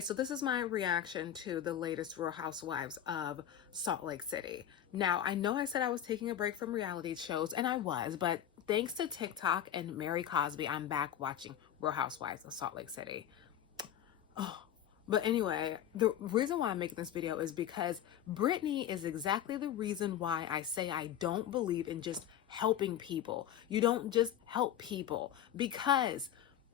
So this is my reaction to the latest Real Housewives of Salt Lake City. Now, I know I said I was taking a break from reality shows, and I was, but thanks to TikTok and Mary Cosby, I'm back watching Real Housewives of Salt Lake City. Oh, but anyway, the reason why I'm making this video is because Brittany is exactly the reason why I say I don't believe in just helping people. You don't just help people, because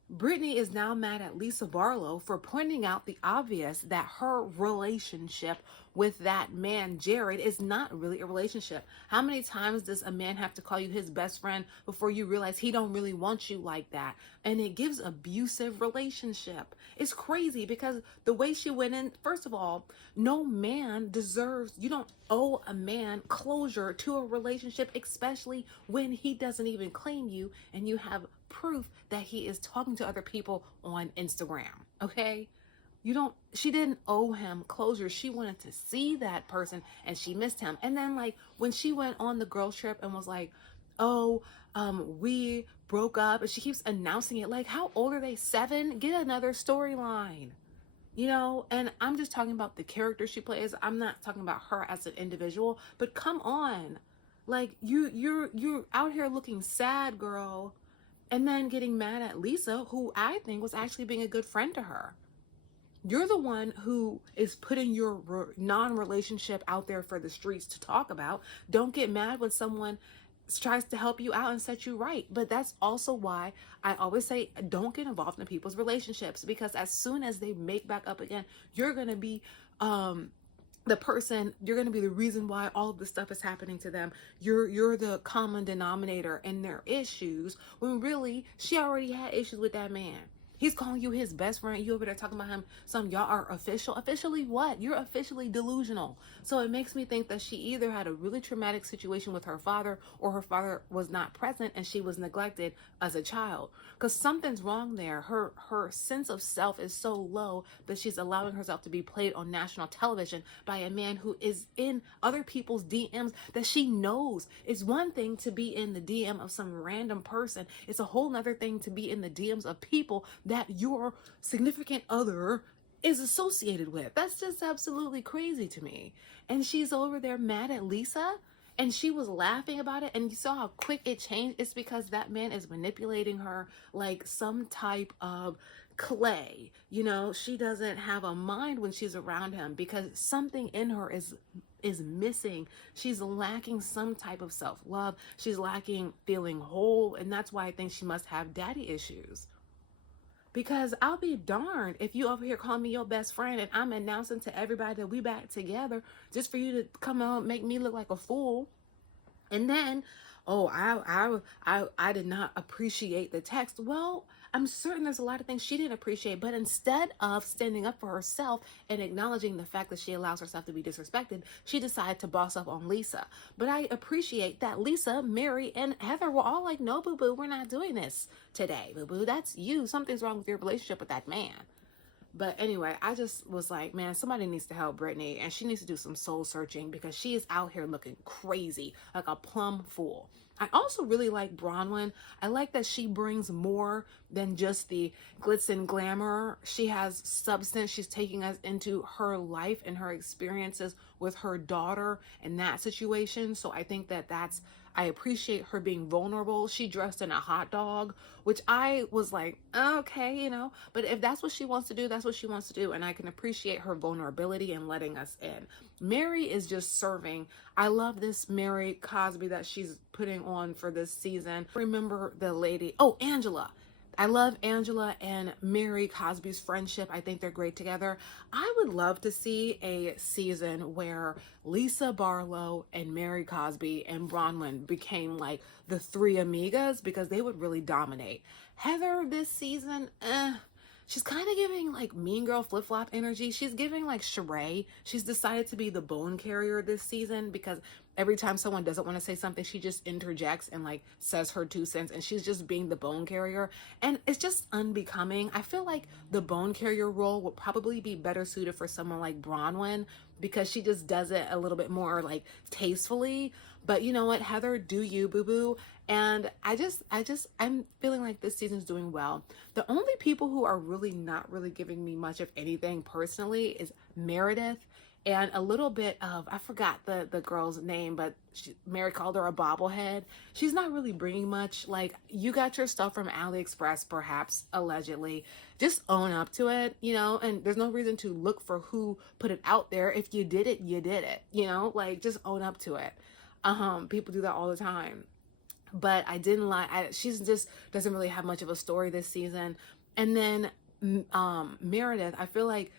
Brittany is now mad at Lisa Barlow for pointing out the obvious, that her relationship with that man, Jared, is not really a relationship. How many times does a man have to call you his best friend before you realize he don't really want you like that? And it gives abusive relationship. It's crazy because the way she went in, first of all, no man deserves, you don't owe a man closure to a relationship, especially when he doesn't even claim you and you have proof that he is talking to other people on Instagram. Okay? She didn't owe him closure. She wanted to see that person and she missed him. And then, like, when she went on the girls trip and was like, oh, we broke up, and she keeps announcing it, like, how old are they? 7? Get another storyline. And I'm just talking about the character she plays. I'm not talking about her as an individual, but come on. Like, you're out here looking sad, girl, and then getting mad at Lisa, who I think was actually being a good friend to her. You're the one who is putting your non-relationship out there for the streets to talk about. Don't get mad when someone tries to help you out and set you right. But that's also why I always say don't get involved in people's relationships, because as soon as they make back up again, you're going to be the person, you're going to be the reason why all of this stuff is happening to them. You're the common denominator in their issues, when really she already had issues with that man. He's calling you his best friend. You over there talking about him. Y'all are officially what? You're officially delusional. So it makes me think that she either had a really traumatic situation with her father, or her father was not present and she was neglected as a child. Because something's wrong there. Her sense of self is so low that she's allowing herself to be played on national television by a man who is in other people's DMs that she knows. It's one thing to be in the DM of some random person. It's a whole nother thing to be in the DMs of people that your significant other is associated with. That's just absolutely crazy to me. And she's over there mad at Lisa, and she was laughing about it, and you saw how quick it changed. It's because that man is manipulating her like some type of clay. She doesn't have a mind when she's around him because something in her is missing. She's lacking some type of self-love. She's lacking feeling whole, and that's why I think she must have daddy issues. Because I'll be darned if you over here call me your best friend and I'm announcing to everybody that we back together just for you to come out and make me look like a fool. And then, oh, I did not appreciate the text. Well, I'm certain there's a lot of things she didn't appreciate, but instead of standing up for herself and acknowledging the fact that she allows herself to be disrespected, she decided to boss up on Lisa. But I appreciate that Lisa, Mary, and Heather were all like, no, boo-boo, we're not doing this today, boo-boo. That's you. Something's wrong with your relationship with that man. But anyway, I just was like, man, somebody needs to help Brittany, and she needs to do some soul searching because she is out here looking crazy, like a plumb fool. I also really like Bronwyn. I like that she brings more than just the glitz and glamour. She has substance. She's taking us into her life and her experiences with her daughter in that situation. So I think that I appreciate her being vulnerable. She dressed in a hot dog, which I was like, okay, but if that's what she wants to do, that's what she wants to do. And I can appreciate her vulnerability and letting us in. Mary is just serving. I love this Mary Cosby that she's putting on for this season. Remember the lady, oh, Angela. I love Angela and Mary Cosby's friendship. I think they're great together. I would love to see a season where Lisa Barlow and Mary Cosby and Bronwyn became like the three amigas, because they would really dominate. Heather this season, she's kind of giving like Mean Girl flip-flop energy. She's giving like Sheree. She's decided to be the bone carrier this season because every time someone doesn't want to say something, she just interjects and like says her 2 cents, and she's just being the bone carrier. And it's just unbecoming. I feel like the bone carrier role would probably be better suited for someone like Bronwyn, because she just does it a little bit more like tastefully. But you know what, Heather, do you, boo boo. And I'm feeling like this season's doing well. The only people who are really not really giving me much of anything personally is Meredith, and a little bit of, I forgot the girl's name, but Mary called her a bobblehead. She's not really bringing much. Like, you got your stuff from AliExpress, perhaps, allegedly. Just own up to it, you know, and there's no reason to look for who put it out there. If you did it, you did it, you know, like, just own up to it. People do that all the time. But I didn't like, she's just doesn't really have much of a story this season. And then Meredith, I feel like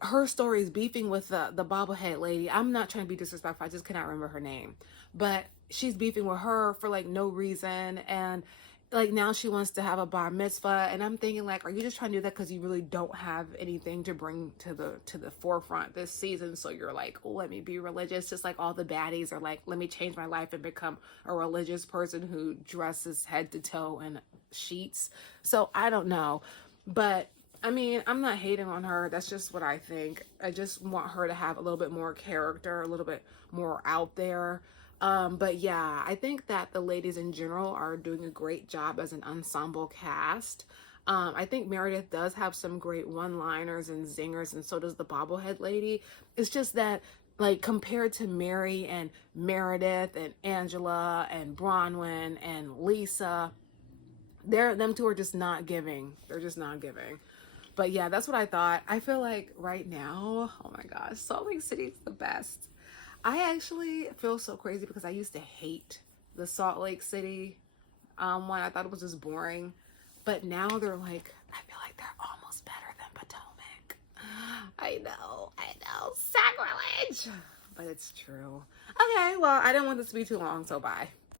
her story is beefing with the bobblehead lady. I'm not trying to be disrespectful, I just cannot remember her name, but she's beefing with her for like no reason. And like, now she wants to have a bar mitzvah, and I'm thinking, like, are you just trying to do that because you really don't have anything to bring to the forefront this season, so you're like, oh, let me be religious? Just like all the baddies are like, let me change my life and become a religious person who dresses head to toe in sheets. So I don't know, but I mean, I'm not hating on her. That's just what I think. I just want her to have a little bit more character, a little bit more out there. But yeah, I think that the ladies in general are doing a great job as an ensemble cast. I think Meredith does have some great one-liners and zingers, and so does the bobblehead lady. It's just that, like, compared to Mary and Meredith and Angela and Bronwyn and Lisa, them two are just not giving. They're just not giving. But yeah, that's what I thought. I feel like right now, oh my gosh, Salt Lake City is the best. I actually feel so crazy because I used to hate the Salt Lake City one. I thought it was just boring. But now they're like, I feel like they're almost better than Potomac. I know. Sacrilege. But it's true. Okay, well, I didn't want this to be too long, so bye.